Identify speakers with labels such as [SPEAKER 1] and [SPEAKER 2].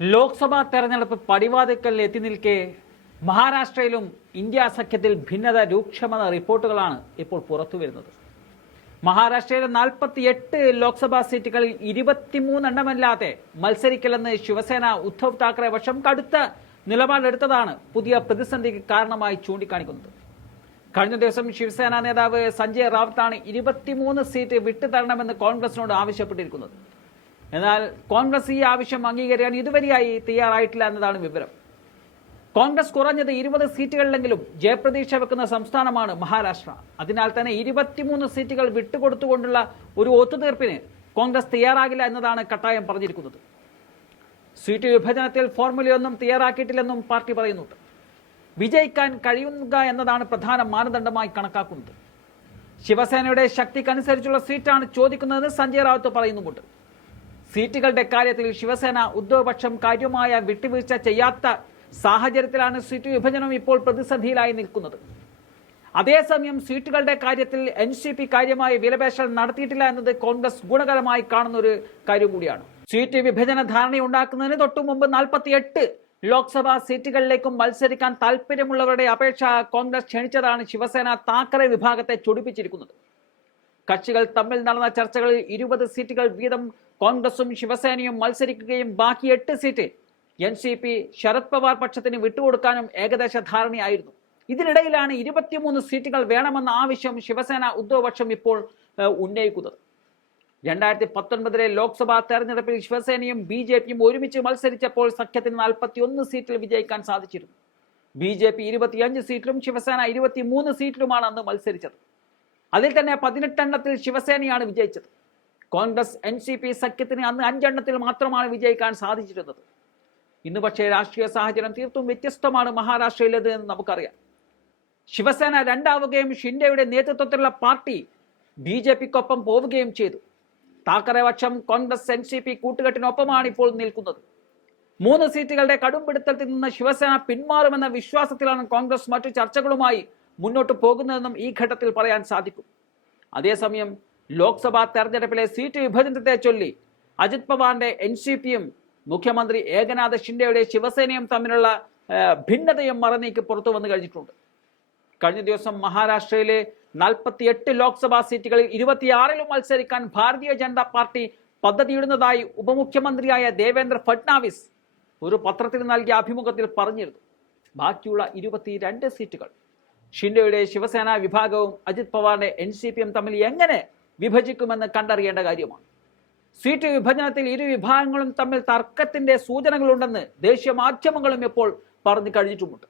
[SPEAKER 1] ലോക്സഭാ തെരഞ്ഞെടുപ്പ് പടിവാതിക്കൽ എത്തി നിൽക്കെ മഹാരാഷ്ട്രയിലും ഇന്ത്യ സഖ്യത്തിൽ ഭിന്നത രൂക്ഷമെന്ന റിപ്പോർട്ടുകളാണ് ഇപ്പോൾ പുറത്തു വരുന്നത്. മഹാരാഷ്ട്രയിലെ നാൽപ്പത്തിയെട്ട് ലോക്സഭാ സീറ്റുകളിൽ ഇരുപത്തിമൂന്നെണ്ണമല്ലാതെ മത്സരിക്കില്ലെന്ന് ശിവസേന ഉദ്ധവ് താക്കറെ വർഷം കടുത്ത നിലപാടെടുത്തതാണ് പുതിയ പ്രതിസന്ധിക്ക് കാരണമായി ചൂണ്ടിക്കാണിക്കുന്നത്. കഴിഞ്ഞ ദിവസം ശിവസേന നേതാവ് സഞ്ജയ് റാവത്താണ് ഇരുപത്തിമൂന്ന് സീറ്റ് വിട്ടുതരണമെന്ന് കോൺഗ്രസിനോട് ആവശ്യപ്പെട്ടിരിക്കുന്നത്. എന്നാൽ കോൺഗ്രസ് ഈ ആവശ്യം അംഗീകരിക്കാൻ ഇതുവരെയായി തയ്യാറായിട്ടില്ല എന്നതാണ് വിവരം. കോൺഗ്രസ് കുറഞ്ഞത് ഇരുപത് സീറ്റുകളിലെങ്കിലും ജയപ്രതീക്ഷ വെക്കുന്ന സംസ്ഥാനമാണ് മഹാരാഷ്ട്ര. അതിനാൽ തന്നെ ഇരുപത്തിമൂന്ന് സീറ്റുകൾ വിട്ടുകൊടുത്തുകൊണ്ടുള്ള ഒരു ഒത്തുതീർപ്പിന് കോൺഗ്രസ് തയ്യാറാകില്ല എന്നതാണ് കട്ടായം പറഞ്ഞിരിക്കുന്നത്. സീറ്റ് വിഭജനത്തിൽ ഫോർമുലയൊന്നും തയ്യാറാക്കിയിട്ടില്ലെന്നും പാർട്ടി പറയുന്നുണ്ട്. വിജയിക്കാൻ കഴിയുക എന്നതാണ് പ്രധാന മാനദണ്ഡമായി കണക്കാക്കുന്നത്. ശിവസേനയുടെ ശക്തിക്കനുസരിച്ചുള്ള സീറ്റാണ് ചോദിക്കുന്നതെന്ന് സഞ്ജയ് റാവത്ത് പറയുന്നുമുണ്ട്. സീറ്റുകളുടെ കാര്യത്തിൽ ശിവസേന ഉദ്യോഗപക്ഷം കാര്യമായ വിട്ടുവീഴ്ച ചെയ്യാത്ത സാഹചര്യത്തിലാണ് സീറ്റ് വിഭജനം ഇപ്പോൾ പ്രതിസന്ധിയിലായി നിൽക്കുന്നത്. അതേസമയം സീറ്റുകളുടെ കാര്യത്തിൽ എൻ സി പി കാര്യമായ വിലപേശൽ നടത്തിയിട്ടില്ല എന്നത് കോൺഗ്രസ് ഗുണകരമായി കാണുന്ന ഒരു കാര്യം കൂടിയാണ്. സീറ്റ് വിഭജന ധാരണയുണ്ടാക്കുന്നതിന് തൊട്ടു മുമ്പ് നാൽപ്പത്തിയെട്ട് ലോക്സഭാ സീറ്റുകളിലേക്കും മത്സരിക്കാൻ താല്പര്യമുള്ളവരുടെ അപേക്ഷ കോൺഗ്രസ് ക്ഷണിച്ചതാണ് ശിവസേന താക്കറെ വിഭാഗത്തെ ചൊടിപ്പിച്ചിരിക്കുന്നത്. കക്ഷികൾ തമ്മിൽ നടന്ന ചർച്ചകളിൽ ഇരുപത് സീറ്റുകൾ വീതം കോൺഗ്രസും ശിവസേനയും മത്സരിക്കുകയും ബാക്കി എട്ട് seat N C P Sharad Pawar പക്ഷത്തിന് വിട്ടുകൊടുക്കാനും ഏകദേശ ധാരണയായിരുന്നു. ഇതിനിടയിലാണ് ഇരുപത്തിമൂന്ന് സീറ്റുകൾ വേണമെന്ന ആവശ്യം ശിവസേന ഉദ്യോഗപക്ഷം ഇപ്പോൾ ഉന്നയിക്കുന്നത്. രണ്ടായിരത്തി പത്തൊൻപതിലെ ലോക്സഭാ തെരഞ്ഞെടുപ്പിൽ ശിവസേനയും ബി ജെ പിയും ഒരുമിച്ച് മത്സരിച്ചപ്പോൾ സഖ്യത്തിന് നാൽപ്പത്തിയൊന്ന് സീറ്റിൽ വിജയിക്കാൻ സാധിച്ചിരുന്നു. ബി ജെ പി ഇരുപത്തിയഞ്ച് സീറ്റിലും ശിവസേന ഇരുപത്തിമൂന്ന് സീറ്റിലുമാണ് അന്ന് മത്സരിച്ചത്. അതിൽ തന്നെ പതിനെട്ടെണ്ണത്തിൽ ശിവസേനയാണ് വിജയിച്ചത്. കോൺഗ്രസ് എൻ സി പി സഖ്യത്തിന് അന്ന് അഞ്ചെണ്ണത്തിൽ മാത്രമാണ് വിജയിക്കാൻ സാധിച്ചിരുന്നത്. ഇന്ന് പക്ഷേ രാഷ്ട്രീയ സാഹചര്യം തീർത്തും വ്യത്യസ്തമാണ് മഹാരാഷ്ട്രയിലേത് എന്ന് നമുക്കറിയാം. ശിവസേന രണ്ടാവുകയും ഷിൻഡെയുടെ നേതൃത്വത്തിലുള്ള പാർട്ടി ബി ജെ പിക്കൊപ്പം പോവുകയും ചെയ്തു. Thackeray Congress N C P കൂട്ടുകെട്ടിനൊപ്പമാണ് ഇപ്പോൾ നിൽക്കുന്നത്. മൂന്ന് സീറ്റുകളുടെ കടുംപിടുത്തത്തിൽ നിന്ന് ശിവസേന പിന്മാറുമെന്ന വിശ്വാസത്തിലാണ് കോൺഗ്രസ് മറ്റു ചർച്ചകളുമായി മുന്നോട്ട് പോകുന്നതെന്നും ഈ ഘട്ടത്തിൽ പറയാൻ സാധിക്കും. അതേസമയം ലോക്സഭാ തെരഞ്ഞെടുപ്പിലെ സീറ്റ് വിഭജനത്തെ ചൊല്ലി അജിത് പവാറിന്റെ എൻ സി പിയും മുഖ്യമന്ത്രി ഏകനാഥ് ഷിൻഡെയുടെ ശിവസേനയും തമ്മിലുള്ള ഭിന്നതയും മറനീക്കി പുറത്തു വന്നു കഴിഞ്ഞിട്ടുണ്ട്. കഴിഞ്ഞ ദിവസം മഹാരാഷ്ട്രയിലെ നാൽപ്പത്തിയെട്ട് ലോക്സഭാ സീറ്റുകളിൽ ഇരുപത്തിയാറിലും മത്സരിക്കാൻ ഭാരതീയ ജനതാ പാർട്ടി പദ്ധതിയിടുന്നതായി ഉപമുഖ്യമന്ത്രിയായ ദേവേന്ദ്ര ഫഡ്നാവിസ് ഒരു പത്രത്തിന് നൽകിയ അഭിമുഖത്തിൽ പറഞ്ഞിരുന്നു. ബാക്കിയുള്ള ഇരുപത്തിരണ്ട് സീറ്റുകൾ ഷിൻഡെയുടെ ശിവസേന വിഭാഗവും അജിത് പവാറിന്റെ എൻ സി പി എം തമ്മിൽ എങ്ങനെ വിഭജിക്കുമെന്ന് കണ്ടറിയേണ്ട കാര്യമാണ്. സീറ്റ് വിഭജനത്തിൽ ഇരു വിഭാഗങ്ങളും തമ്മിൽ തർക്കത്തിന്റെ സൂചനകളുണ്ടെന്ന് ദേശീയ മാധ്യമങ്ങളും ഇപ്പോൾ പറഞ്ഞു കഴിഞ്ഞിട്ടുമുണ്ട്.